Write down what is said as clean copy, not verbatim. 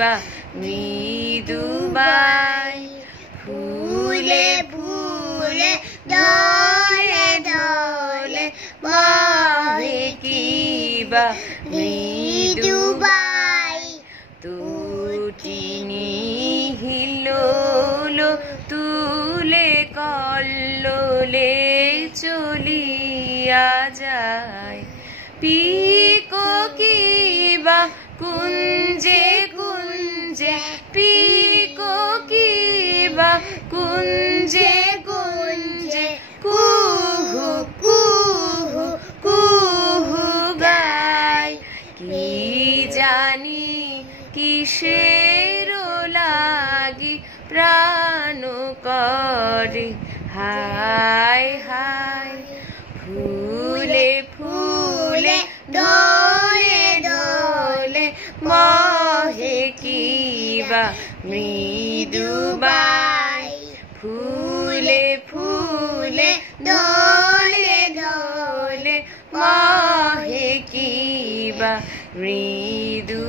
বা মৃদুবাই ফুলে ফুলে দলে দলে বহে কি বা মৃদুবাই তুটিনি হিলোলো তুলে কল্লোলে চলিয়া যায় পিকো কি বা কুঞ্জে কুঞ্জে পিকো কি বা কুঞ্জে কুঞ্জে কুহু কুহু কুহু গায় কি জানি কিসের লাগি প্রাণ করে হায় হায় ফুলে ফুলে দলে দলে বহে কি বা মৃদুবাই ফুলে ফুলে দলে দলে বহে কি বা মৃদু